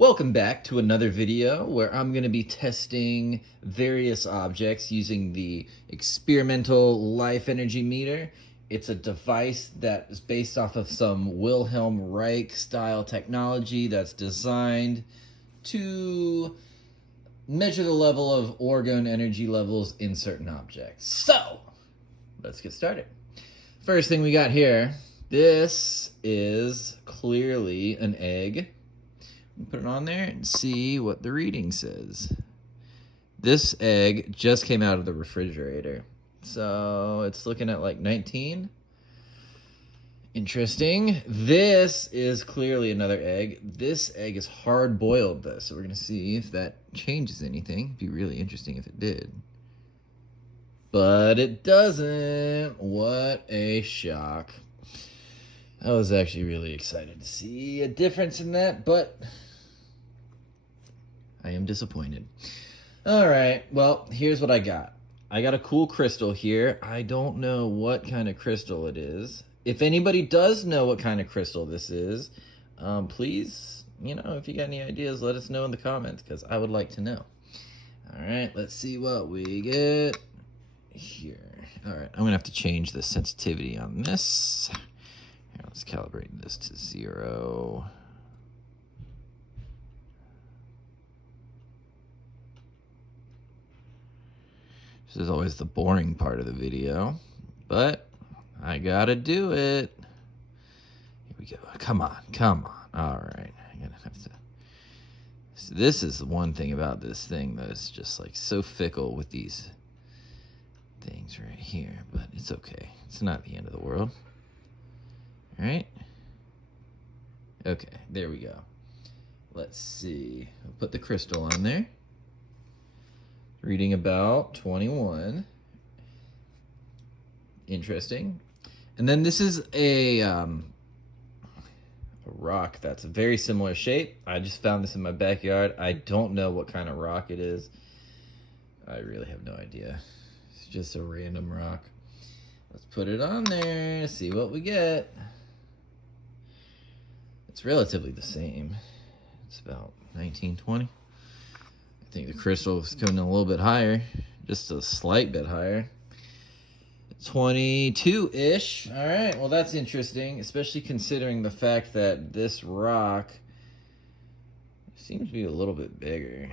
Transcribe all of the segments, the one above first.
Welcome back to another video where I'm going to be testing various objects using the experimental life energy meter. It's a device that is based off of some Wilhelm Reich style technology that's designed to measure the level of orgone energy levels in certain objects. So, let's get started. First thing we got here, this is clearly an egg. Put it on there and see what the reading says. This egg just came out of the refrigerator, so it's looking at like 19. Interesting. This is clearly another egg. This egg is hard boiled though, so we're gonna see if that changes anything. It'd be really interesting if it did, but it doesn't. What a shock. I was actually really excited to see a difference in that, but I am disappointed. All right, well, here's what I got. I got a cool crystal here. I don't know what kind of crystal it is. If anybody does know what kind of crystal this is, please, if you got any ideas, let us know in the comments, because I would like to know. All right, let's see what we get here. All right, I'm going to have to change the sensitivity on this. Here, let's calibrate this to 0. This is always the boring part of the video, but I gotta do it. Here we go. Come on. All right. I'm gonna have to. So this is the one thing about this thing that is just like so fickle with these things right here, but it's okay. It's not the end of the world. All right. Okay, there we go. Let's see. I'll put the crystal on there. Reading about 21. Interesting. And then this is a rock that's a very similar shape. I just found this in my backyard. I don't know what kind of rock it is. I really have no idea. It's just a random rock. Let's put it on there, see what we get. It's relatively the same. It's about 19, 20. I think the crystal is coming in a little bit higher, just a slight bit higher. 22-ish. All right, well, that's interesting, especially considering the fact that this rock seems to be a little bit bigger.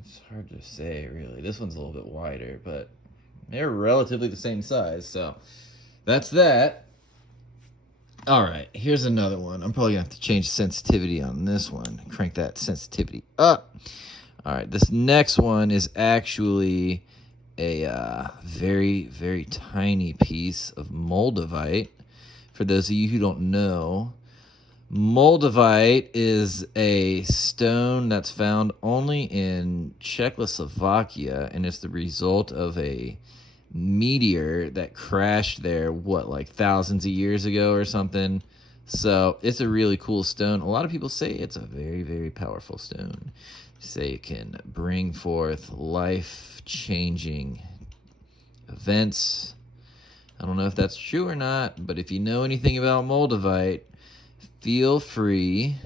It's hard to say, really. This one's a little bit wider, but they're relatively the same size, so that's that. All right, here's another one. I'm probably going to have to change the sensitivity on this one. Crank that sensitivity up. All right, this next one is actually a very, very tiny piece of moldavite. For those of you who don't know, moldavite is a stone that's found only in Czechoslovakia, and it's the result of a meteor that crashed there, like thousands of years ago or something. So it's a really cool stone. A lot of people say it's a very, very powerful stone. Say it can bring forth life-changing events. I don't know if that's true or not, but if you know anything about moldavite, feel free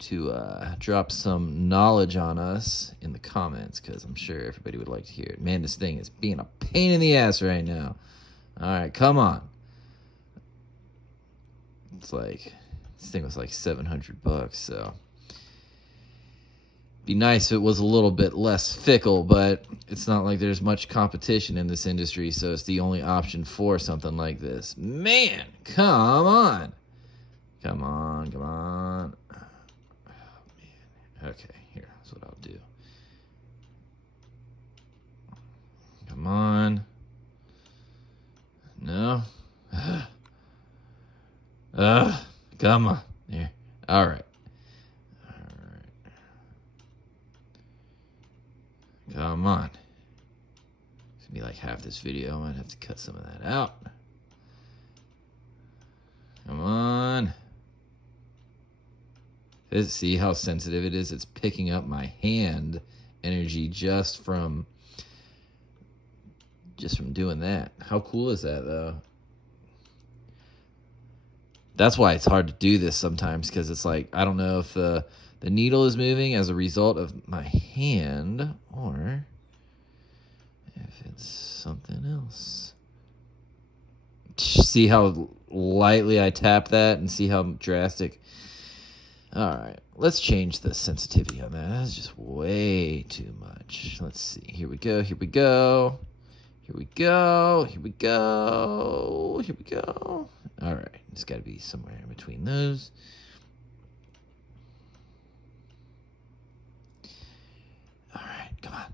to drop some knowledge on us in the comments, because I'm sure everybody would like to hear it. Man, this thing is being a pain in the ass right now. All right, come on. It's like, this thing was like $700, so be nice if it was a little bit less fickle, but it's not like there's much competition in this industry, so it's the only option for something like this. Man, come on. Come on. Oh, man. Okay, here's what I'll do. Come on. No. Come on. There. All right. Come on. It's gonna be like half this video. I might have to cut some of that out. Come on. See how sensitive it is? It's picking up my hand energy just from doing that. How cool is that, though? That's why it's hard to do this sometimes, because it's like, I don't know if the needle is moving as a result of my hand or if it's something else. See how lightly I tap that and see how drastic. All right, let's change the sensitivity on that. That's just way too much. Let's see. Here we go. Here we go. Here we go. Here we go. Here we go. All right, it's got to be somewhere in between those. All right, come on.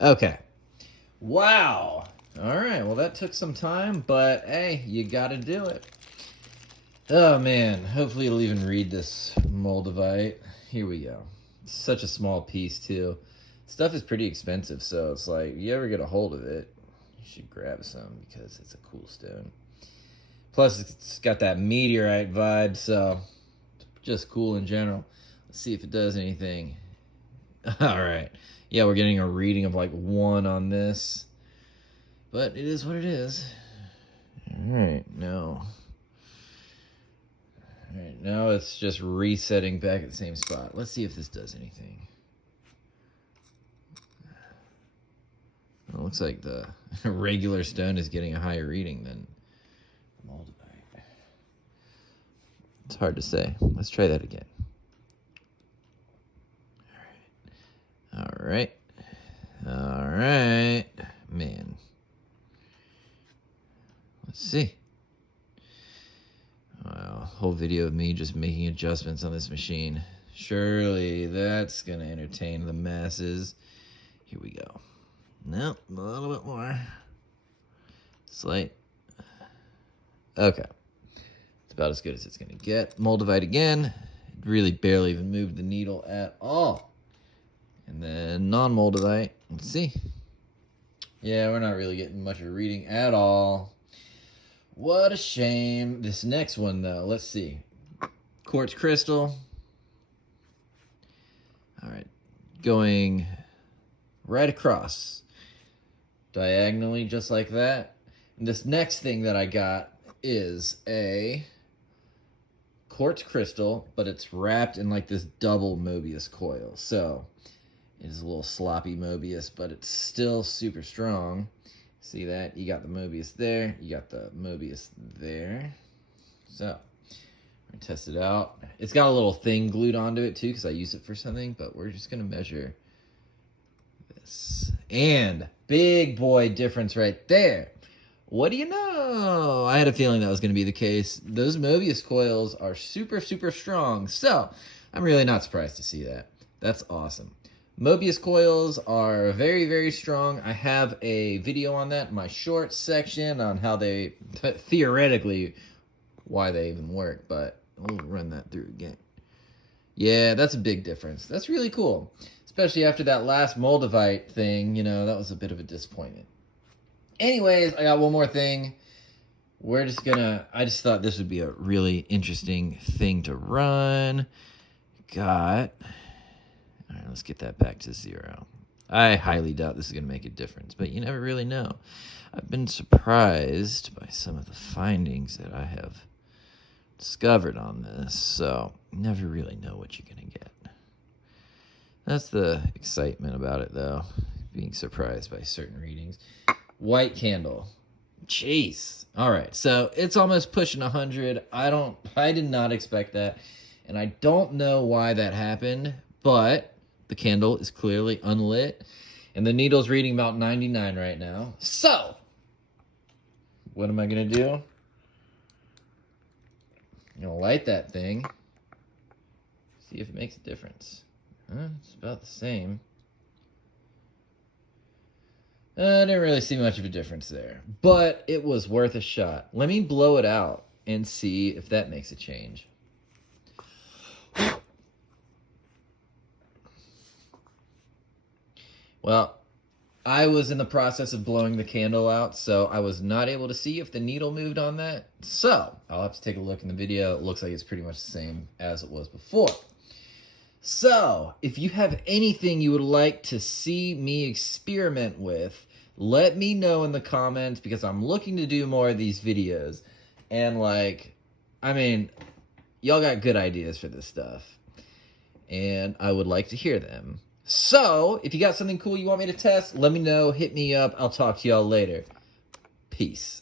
Okay. Wow. All right. Well, that took some time, but hey, you got to do it. Oh, man. Hopefully it'll even read this Moldavite. Here we go. It's such a small piece, too. Stuff is pretty expensive, so it's like, if you ever get a hold of it, you should grab some because it's a cool stone. Plus, it's got that meteorite vibe, so it's just cool in general. Let's see if it does anything. All right. Yeah, we're getting a reading of like 1 on this. But it is what it is. All right, no. All right, now it's just resetting back at the same spot. Let's see if this does anything. Well, it looks like the regular stone is getting a higher reading than Moldavite. It's hard to say. Let's try that again. All right. All right. Man. Let's see. Wow, whole video of me just making adjustments on this machine. Surely that's going to entertain the masses. Here we go. Nope, a little bit more. Slight. Okay. It's about as good as it's going to get. Moldavite again. It really barely even moved the needle at all. And then non-Moldavite. Let's see. Yeah, we're not really getting much of a reading at all. What a shame. This next one, though, let's see. Quartz crystal. All right. Going right across. Diagonally, just like that. And this next thing that I got is a quartz crystal, but it's wrapped in like this double Mobius coil. So it is a little sloppy Mobius, but it's still super strong. See that? You got the Mobius there. You got the Mobius there. So, I'm going to test it out. It's got a little thing glued onto it, too, because I use it for something. But we're just going to measure this. And big boy difference right there. What do you know? I had a feeling that was going to be the case. Those Mobius coils are super, super strong. So, I'm really not surprised to see that. That's awesome. Mobius coils are very, very strong. I have a video on that in my shorts section on how they, theoretically, why they even work, but we'll run that through again. Yeah, that's a big difference. That's really cool, especially after that last Moldavite thing. You know, that was a bit of a disappointment. Anyways, I got one more thing. We're just gonna, I just thought this would be a really interesting thing to run. All right, let's get that back to 0. I highly doubt this is going to make a difference, but you never really know. I've been surprised by some of the findings that I have discovered on this, so you never really know what you're going to get. That's the excitement about it, though, being surprised by certain readings. White candle. Jeez. All right, so it's almost pushing 100. I did not expect that, and I don't know why that happened, but the candle is clearly unlit, and the needle's reading about 99 right now. So, what am I going to do? I'm going to light that thing, see if it makes a difference. It's about the same. I didn't really see much of a difference there, but it was worth a shot. Let me blow it out and see if that makes a change. Well, I was in the process of blowing the candle out, so I was not able to see if the needle moved on that. So, I'll have to take a look in the video. It looks like it's pretty much the same as it was before. So, if you have anything you would like to see me experiment with, let me know in the comments, because I'm looking to do more of these videos. And like, I mean, y'all got good ideas for this stuff. And I would like to hear them. So, if you got something cool you want me to test, let me know, hit me up. I'll talk to y'all later. Peace.